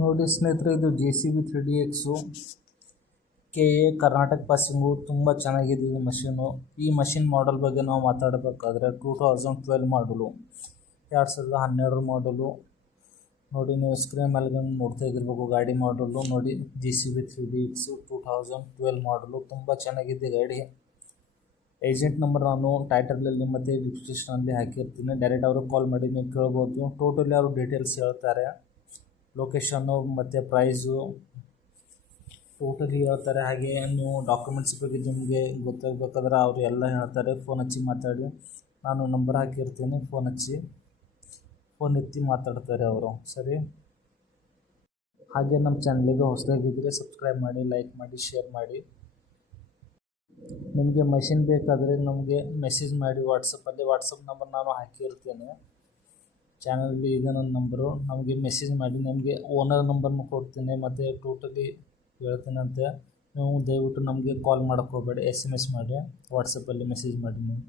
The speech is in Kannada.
ನೋಡಿ ಸ್ನೇಹಿತರೆ, ಇದು JCB 3DX KA Karnataka passing. ತುಂಬ ಚೆನ್ನಾಗಿದೆ ಈ ಮಷೀನು. ಈ ಮಷಿನ್ ಮಾಡಲ್ ಬಗ್ಗೆ ನಾವು ಮಾತಾಡಬೇಕಾದ್ರೆ 2012 ಮಾಡಲು, 2012 ಮಾಡಲು. ನೋಡಿ, ನೀವು ಸ್ಕ್ರೀನ್ ಮೇಲೆ ನೋಡ್ತಾ ಇದ್ದಿರಬೇಕು ಗಾಡಿ ಮಾಡಲು. ನೋಡಿ, JCB 3DX 2012 ಮಾಡಲು. ತುಂಬ ಚೆನ್ನಾಗಿದೆ ಗಾಡಿ. ಏಜೆಂಟ್ ನಂಬರ್ ನಾನು ಟೈಟಲಲ್ಲಿ ಮತ್ತು ಡಿಸ್ಕ್ರಿಪ್ಷನಲ್ಲಿ ಹಾಕಿರ್ತೀನಿ. ಡೈರೆಕ್ಟ್ ಅವ್ರಿಗೆ ಕಾಲ್ ಮಾಡಿ ನೀವು ಕೇಳ್ಬೋದು. ಟೋಟಲಿ ಅವರು ಡೀಟೇಲ್ಸ್ ಹೇಳ್ತಾರೆ, ಲೊಕೇಶನ್ನು ಮತ್ತು ಪ್ರೈಸು ಟೋಟಲಿ ಹೇಳ್ತಾರೆ. ಹಾಗೆ ನೀವು ಡಾಕ್ಯುಮೆಂಟ್ಸ್ ಬಗ್ಗೆ ನಿಮಗೆ ಗೊತ್ತಾಗಬೇಕಾದ್ರೆ ಅವರು ಎಲ್ಲ ಹೇಳ್ತಾರೆ. ಫೋನ್ ಹಚ್ಚಿ ಮಾತಾಡಿ, ನಾನು ನಂಬರ್ ಹಾಕಿರ್ತೀನಿ. ಫೋನ್ ಎತ್ತಿ ಮಾತಾಡ್ತಾರೆ ಅವರು. ಸರಿ, ಹಾಗೆ ನಮ್ಮ ಚಾನಲಿಗೆ ಹೊಸದಾಗಿದ್ದರೆ ಸಬ್ಸ್ಕ್ರೈಬ್ ಮಾಡಿ, ಲೈಕ್ ಮಾಡಿ, ಶೇರ್ ಮಾಡಿ. ನಿಮಗೆ ಮಷಿನ್ ಬೇಕಾದರೆ ನಮಗೆ ಮೆಸೇಜ್ ಮಾಡಿ ವಾಟ್ಸಪ್ಪಲ್ಲಿ. ವಾಟ್ಸಪ್ ನಂಬರ್ ನಾನು ಹಾಕಿರ್ತೀನಿ. ಚಾನಲಲ್ಲಿ ಇದೆ ನನ್ನ ನಂಬರು. ನಮಗೆ ಮೆಸೇಜ್ ಮಾಡಿ. ನಿಮಗೆ ಓನರ್ ನಂಬರ್ನು ಕೊಡ್ತೀನಿ ಮತ್ತು ಟೋಟಲಿ ಹೇಳ್ತೀನಂತೆ. ನೀವು ದಯವಿಟ್ಟು ನಮಗೆ ಕಾಲ್ ಮಾಡೋಕ್ಕೆ ಹೋಗಬೇಡಿ, SMS ಮಾಡಿ, ವಾಟ್ಸಪ್ಪಲ್ಲಿ ಮೆಸೇಜ್ ಮಾಡಿ ನೀವು.